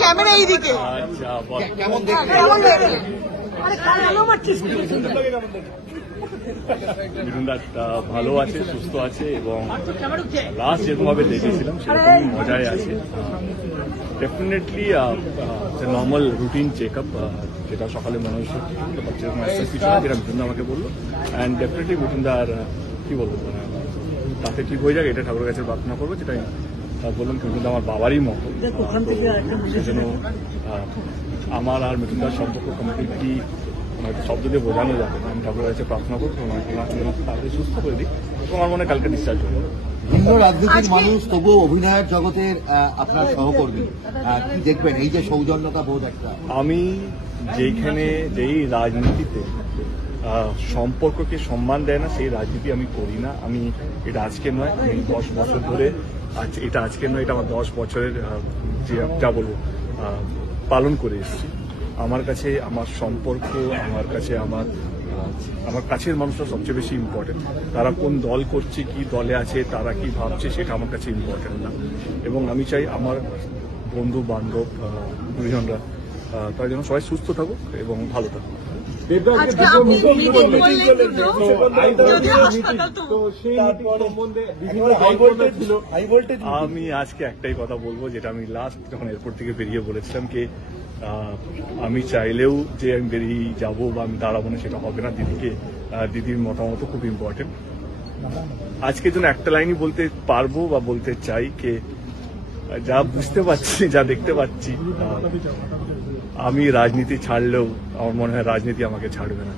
Camera এইদিকে। কেমন মিঠুনদা ভালো আছে, সুস্থ আছে এবং লাস্ট যেরকমভাবে দেখেছিলাম সেরকমই মজায় আছে। Definitely normal routine check up, যেটা সকালে মনে হচ্ছে যেরকম কিছু না, যেটা মিঠুনদা আমাকে বললো। অ্যান্ড ডেফিনেটলি মিঠুনদা আর কি বলবো, তাতে ঠিক হয়ে যাক এটা ঠাকুরের কাছে প্রার্থনা করবো। যেটাই বললাম, মিঠুনদা আমার বাবারই মতো, সেজন্য আমার আর মিঠুনদার সম্পর্ক কমপ্লিটলি শব্দ দিয়ে বোঝানো যাবে না। আমি ঠাকুরের কাছে প্রার্থনা করবো তাদের সুস্থ করে দিই এবং আমার মনে কালকে ডিসচার্জ হয়ে যাবে। ভিন্ন রাজনীতির মানুষ, তবুও অভিনয়ের জগতের আপনার সহকর্মী, কি দেখবেন এই যে সৌজন্যতা বোধ একটা? আমি যেই রাজনীতিতে সম্পর্ককে সম্মান দেয় না, সেই রাজনীতি আমি করি না। আমি এটা আজকে নয়, আমি 10 বছর ধরে, এটা আজকে নয়, এটা আমার 10 বছরের যা বলবো পালন করে এসেছি। আমার কাছে আমার সম্পর্ক, আমার কাছে আমার কাছের মানুষরা সবচেয়ে বেশি ইম্পর্টেন্ট। তারা কোন দল করছে, কি দলে আছে, তারা কি ভাবছে, সেটা আমার কাছে ইম্পর্টেন্ট না। এবং আমি চাই আমার বন্ধু বান্ধব দুজনরা তার জন্য সবাই সুস্থ থাকুক এবং ভালো থাকুক। আমি আজকে একটাই কথা বলবো, যেটা আমি লাস্ট যখন এয়ারপোর্ট থেকে বেরিয়ে বলেছিলাম, কি আমি চাইলেও যে আমি বেরিয়ে যাবো বা আমি দাঁড়াবো না, সেটা হবে না। দিদির মতামত খুব ইম্পর্টেন্ট। আজকের জন্য একটা লাইনই বলতে পারবো বা বলতে চাই, কে যা বুঝতে পারছি, যা দেখতে পাচ্ছি, আমি রাজনীতি ছাড়লেও আমার মনে হয় রাজনীতি আমাকে ছাড়বে না।